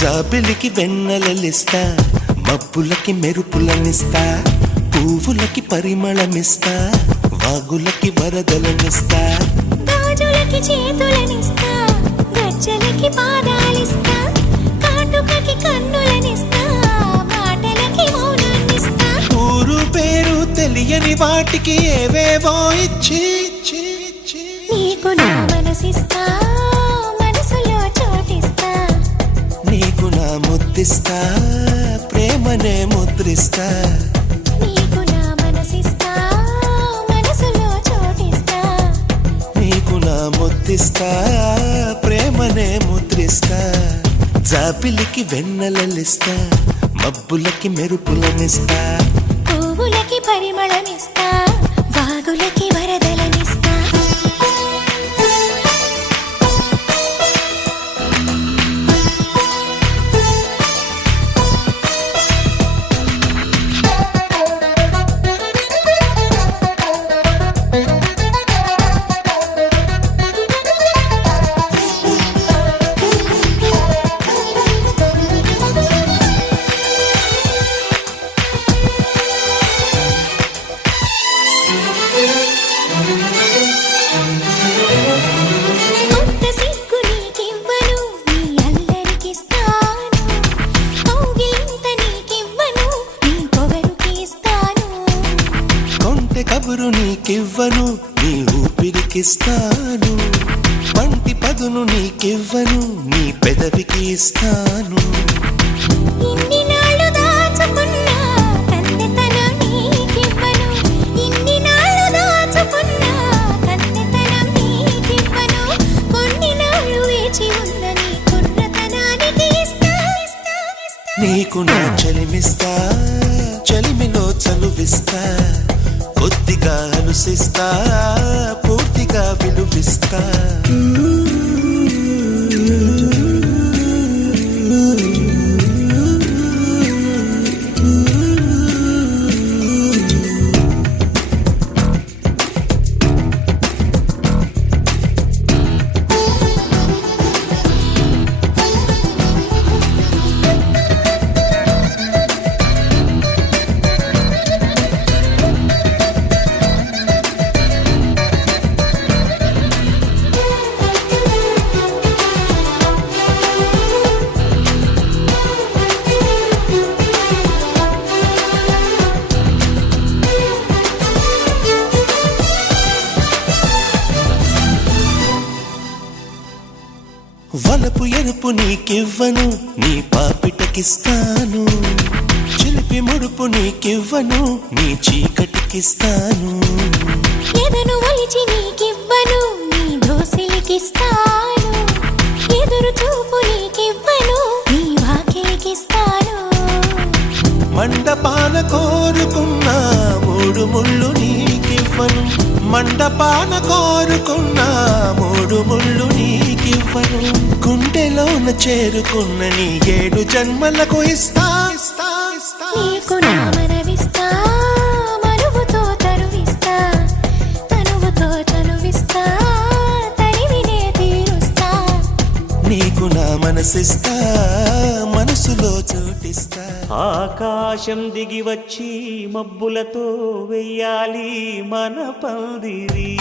జాబిలికి వెన్నెలలిస్తా, మబ్బులకి మెరుపులనిస్తా, పువ్వులకి పరిమళమిస్తా, వాగులకి వరదలనిస్తా, గాజులకి చేతులనిస్తా, గజ్జలకి పాదాలిస్తా, కాటుకకి కన్నులనిస్తా, మాటలకి మౌనాన్నిస్తా. ఊరు పేరు తెలియని వాటికి ఏవేవో ఇచ్చి నీకు నా మనసిస్తా, మనసులో చోటిస్తా, నీకు నా ముద్దిస్తా, ప్రేమనే ముద్రిస్తా. నీకు నా మనసిస్తా, మనసులో చోటిస్తా, నీకు నా ముద్దిస్తా, ప్రేమనే ముద్రిస్తా. జాబిలికి వెన్నెలలిస్తా, మబ్బులకి మెరుపులనిస్తా, పువ్వులకి పరిమళమిస్తా, వాగులకి వరదలనిస్తా. కొత్త సిగ్గు నీకివ్వను, నీ అల్లరికిస్తాను, కౌగిలింత నీకివ్వను, నీ పొగరుకి ఇస్తాను. కొంటె కబురు నీకివ్వను, నీ ఊపిరికిస్తాను, పంటి పదును నీకివ్వను, నీ పెదవికి ఇస్తాను. ఇన్ని నాళ్ళు దాచుకున్నా కన్నెతనం నీకివ్వను, ఇన్ని నాళ్ళు దాచుకున్నా కన్నెతనం నీకివ్వను, కొన్ని నాళ్ళు వేచి ఉన్న నీ కుర్రతనానికి ఇస్తా. నీకు నా చలిమిస్తా, చలిమిలో చలువిస్తా, కొద్దిగా అలుసిస్తా, పూర్తిగా విలువిస్తా. వలపు ఎరుపు నీకివ్వను, నీ పాపిటకిస్తాను, చిలిపి ముడుపు నీకివ్వను, నీ చీకటికిస్తాను. ఎదను ఒలిచి నీకివ్వను, నీ దోసిలికిస్తాను, ఎదురు చూపు నీకివ్వను, నీ వాకిలికిస్తాను. మండపాన కోరుకున్నా మూడు ముళ్ళు నీకివ్వను, మండపాన కోరుకున్నా మూడు ముళ్ళు నీకివ్వను, గుండెలోన చేరుకున్న నీ 7 జన్మలకు ఇస్తా. నీకు నా మనవిస్తా, మనువుతో తనువిస్తా, తనువుతో చనువిస్తా, తనివినే తీరుస్తా. నీకు నా మనసిస్తా, మనసులో చోటిస్తా. ఆకాశం దిగి వచ్చి మబ్బులతో వెయ్యాలి మన పందిరి.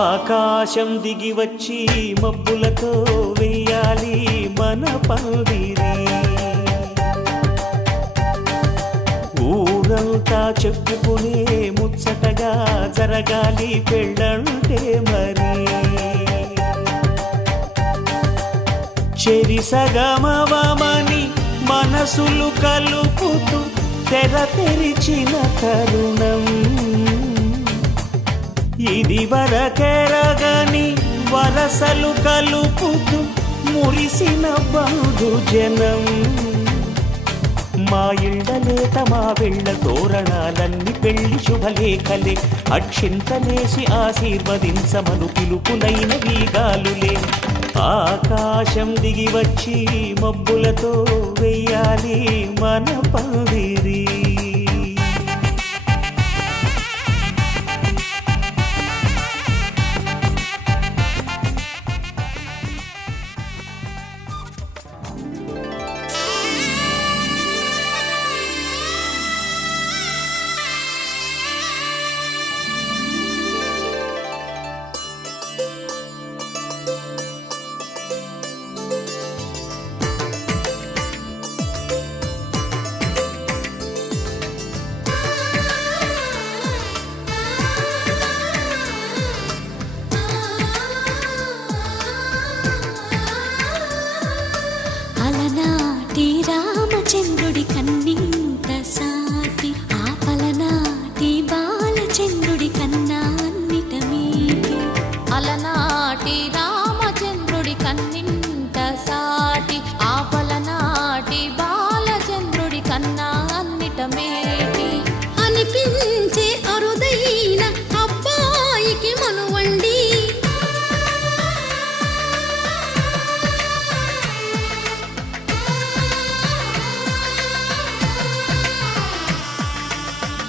ఆకాశం దిగి వచ్చి మబ్బులతో వెయ్యాలి మన పందిరి. ఊరంతా చెప్పుకునే ముచ్చటగా జరగాలి పెళ్ళంటే మరి. చెరిసగమవమని మనసులు కలుపుతూ తెర తెరిచిన తరుణం, ఇది వరకెరగని వరసలు కలుపుతూ మురిసిన బంధు జనం. మా ఇళ్ళలేత మా వెళ్ళ తోరణాలన్ని పెళ్లి శుభలేఖలే అక్షింతలేసి ఆశీర్వదించమను పిలుపులైన వీగాలులే ఆకాశం దిగి వచ్చి మబ్బులతో వెయ్యాలి మన పందిరి అలనాటి రామచంద్రుడి కన్నింత సాటి ఆపలనాటి బాలచంద్రుడి కన్నా అన్నిట మీటి అలనాటి రామచంద్రుడి కన్నింట సాటి ఆపలనాటి బాలచంద్రుడి కన్నా అన్నిట మేటి అనిపించే అరుదైన అబ్బాయికి మనువండి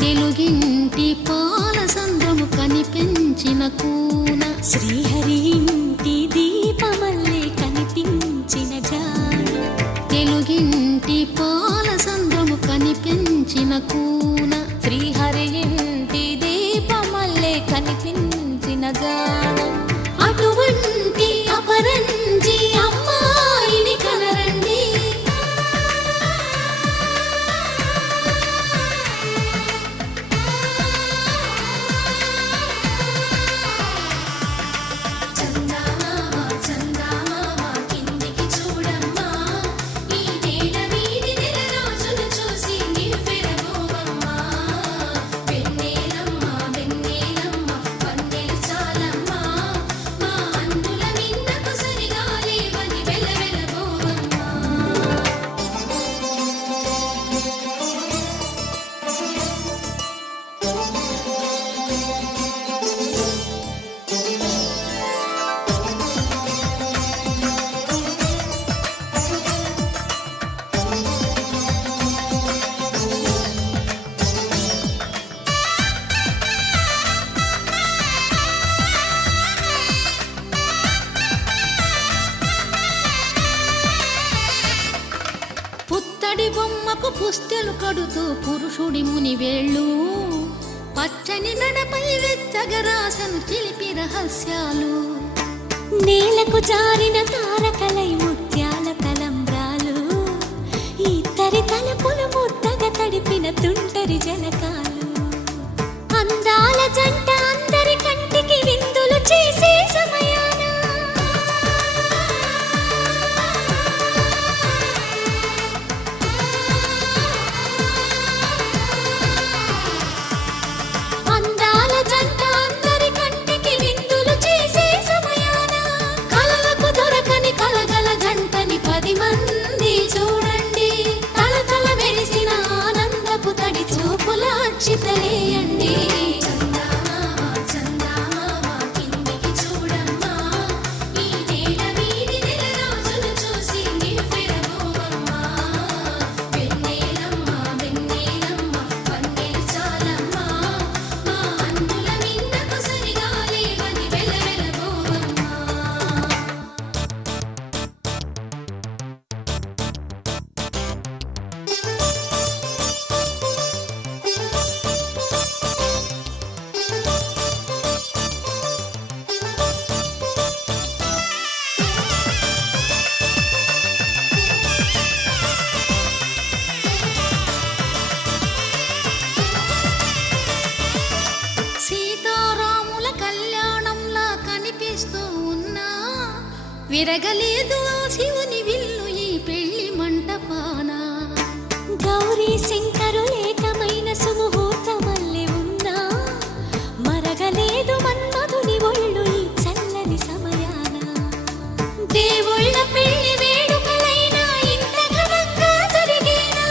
తెలుగింటి పాలసంద్రము కనిపించిన కూన శ్రీహరి ఇంటి దీపమల్లే కనిపించిన జాడ తెలుగింటి పాలసంద్రము కనిపించిన కూన శ్రీహరి ఇంటి దీపమల్లే కనిపించిన జాడ అటువంటి అపరంజి అమ్మాయిని కనరండి పుత్తడి బొమ్మకు పుస్తెలు కడుతూ పురుషుడి ముని వేళ్ళు పచ్చని నడపై వెచ్చగరాసను చిలిపి రహస్యాలు నేలకు జారిన తారకలై ముత్యాల తలంబ్రాలు ఇద్దరి తలపులు ముద్దగా తడిపిన తుంటరి జలకాలు అందాల జంట అందరి కంటికి విందులు చేసే సమయాన అందాల జంట అందరి కంటికి విందులు చేసే సమయాన కలలకు దొరకని కలగల జంటని 10 మంది చూడండి తలతల మెరిసిన ఆనందపు తడి చూపుల అచ్చితలేయండి విరగలేదు ఆ శివుని విల్లు ఈ పెళ్లి మంటపాన గౌరీ శంకరులేకమైన సుముహూర్తమల్లె ఉన్నా మరగలేదు మన్మధుని ఒళ్ళు ఈ చల్లని సమయాన దేవుళ్ళ పెళ్లి వేడుకలైనా ఇంత ఘనంగా జరిగేనా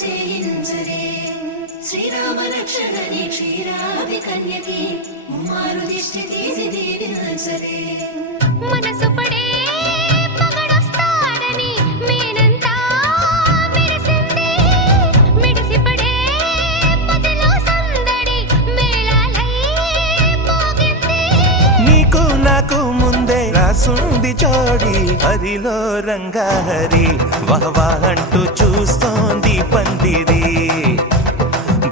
చేయించరే శ్రీరామ రక్షణని క్షీరాది కన్యకి ముమ్మారు దిష్టి తీసి దీవించరే మనసు పడే మగడొస్తాడని మేనంతా మెరిసింది మిడిసిపడే మదిలో సందడి మేళాలై మోగింది నీకు నాకు ముందే రాసుంది జోడి హరిలో రంగాహరి వహవా అంటూ చూస్తోంది పందిరి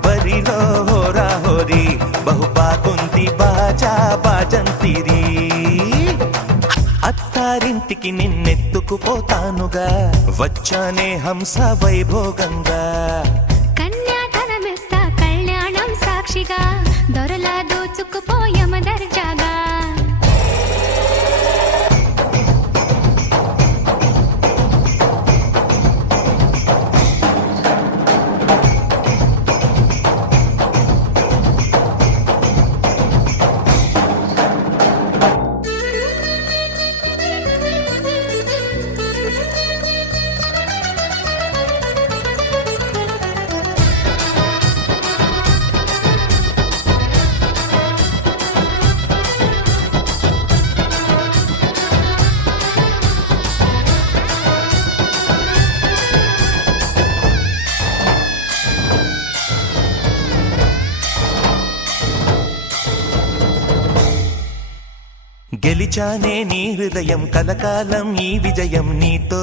బరిలో హోరా హోరి బహు బాగుంది బాజా బాజంతిరి అత్తారింటికి నిన్నెత్తుకుపోతానుగా వచ్చానే హంస వైభోగంగా కన్యాధనమిస్తా కళ్యాణం సాక్షిగా దొరలా దోచుకుపోయమ దర్జాగా గెలిచానే నీ హృదయం కలకాలం ఈ విజయం నీతో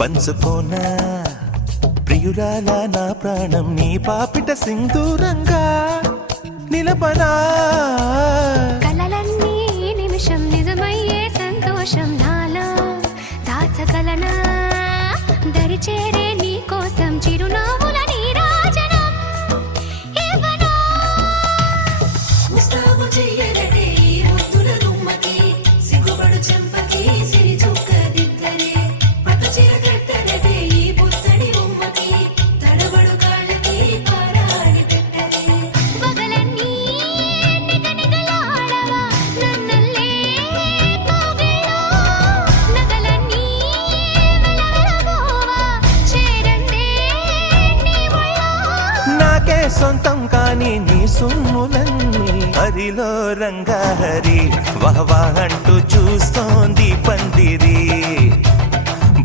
పంచుకోనా ప్రియురాలా నా ప్రాణం నీ పాపిట సింధూరంగా నిలపనా కలలన్నీ నిమిషం నిజమయ్యే సంతోషం నాలో దాచగలనా దరిచేరే నీ కోసం చిరునవ్వుల నీరాజనం ఇవ్వనా ముస్తాబు చెయ్యగటే ఈ ముద్దుల గుమ్మకి సిగ్గుపడు చెంపకి సిరి చుక్క దిద్దరే పట్టు చీర కట్టరటే ఈ పుత్తడి బొమ్మకి తడబడు కాళ్ళకి పారాడి పెట్టరే పగలన్నీ నిగనిగలాడవా నన్నల్లే కోగిలో నగలన్నీ వెలవెలబోవా చేరందే నీ ఒళ్ళో నాకే సొంతం కాని నీ సుమ్ములన్నీ హరిలో రంగాహరి వహవా అంటూ చూస్తోంది పందిరి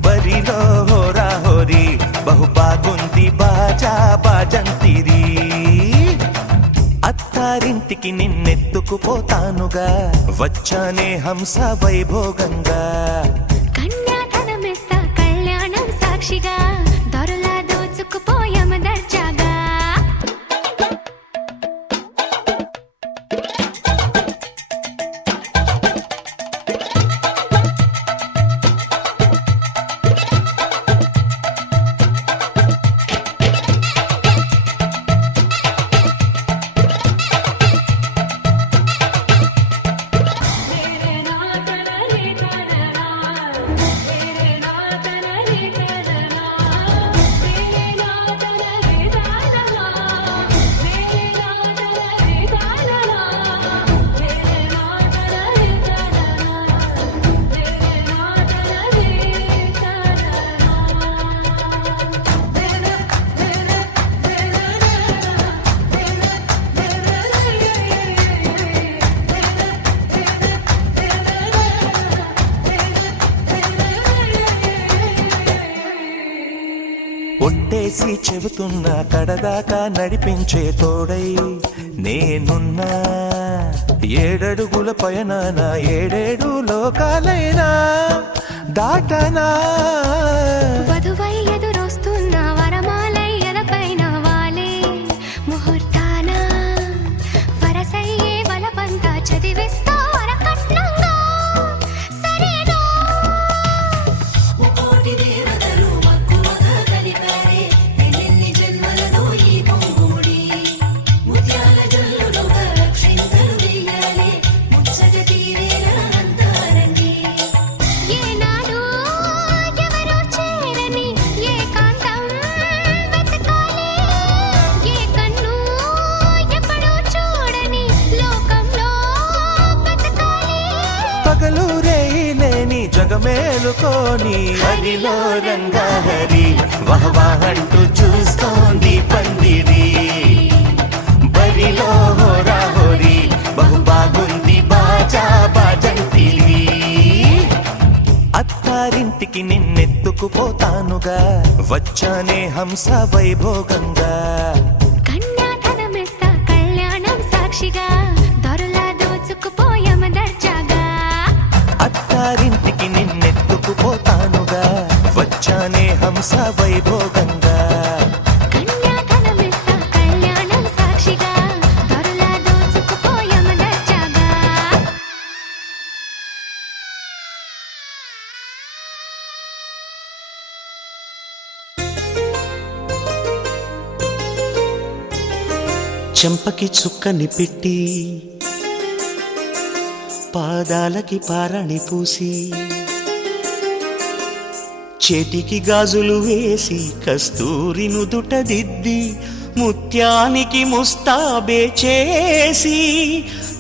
బరిలో హోరా హోరి బహు బాగుంది బాజా బాజంతిరి అత్తారింటికి నిన్నెత్తుకుపోతానుగా వచ్చానే హంస వైభోగంగా కన్యాధనమిస్తా కళ్యాణం సాక్షిగా దొరలా దోచుకుపోయమ దర్జాగా ఒట్టేసి చెబుతున్నా కడదాకా నడిపించే తోడై నేనున్నా ఏడడుగుల పయనాన ఏడేడు లోకాలైనా దాటనా వధువై ఎదురొస్తున్న వరమాలై ఎదపైన వాలే ముహూర్తాన వరసయ్యే వలపంతా చదివిస్తా వరకట్నంగా సరేనా ముకోటి దేవతలు మక్కువగా కలిపారే ఎన్నెన్ని జన్మలలో ఈ పొంగుముడి ముత్యాల జల్లులుగా క్షింతలు వేయాలి ముచ్చట తీరేలా అంతారండి ఏనాడు ఎవరో చేరని ఏ మేలుకోని హరిలో రంగహరి వహవాహ అంటూ చూస్తోంది పందిరి బరిలో హోరా హోరి బహు బాగుంది బాజా బాజంతిరి అత్తారింటికి నిన్నెత్తుకుపోతానుగా వచ్చానే హంస వైభోగంగా కన్యాధనమిస్తా కళ్యాణం సాక్షిగా దొరలా దోచుకుపోయామ దర్జాగా అత్తారింటికి నిన్నెత్తుకుపోతానుగా వచ్చానే హంస వైభోగంగా కన్యాధనమిస్తా కళ్యాణం సాక్షిగా దొరలా దోచుకుపోయామ దర్జాగా చెంపకి చుక్కని పెట్టి పాదాలకి పారాణి పూసి చేతికి గాజులు వేసి కస్తూరి నుదుట దిద్ది ముత్యానికి ముస్తాబే చేసి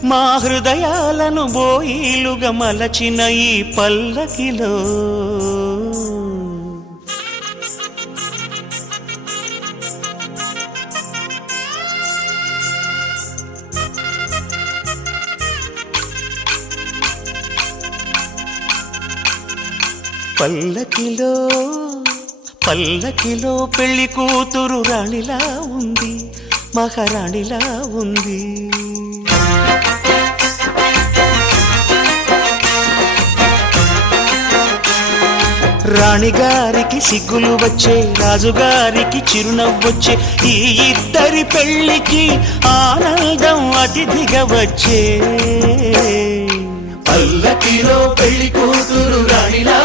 మా హృదయాలను బోయిలుగా మలచిన ఈ పల్లకిలో పల్లకిలో పల్లకిలో పెళ్లి కూతురు రాణిలా ఉంది మహారాణిలా ఉంది రాణిగారికి సిగ్గులు వచ్చే రాజుగారికి చిరునవ్వొచ్చే ఈ ఇద్దరి పెళ్లికి ఆనందం అతిథిగా వచ్చే పల్లకిలో పెళ్లి కూతురు రాణిలా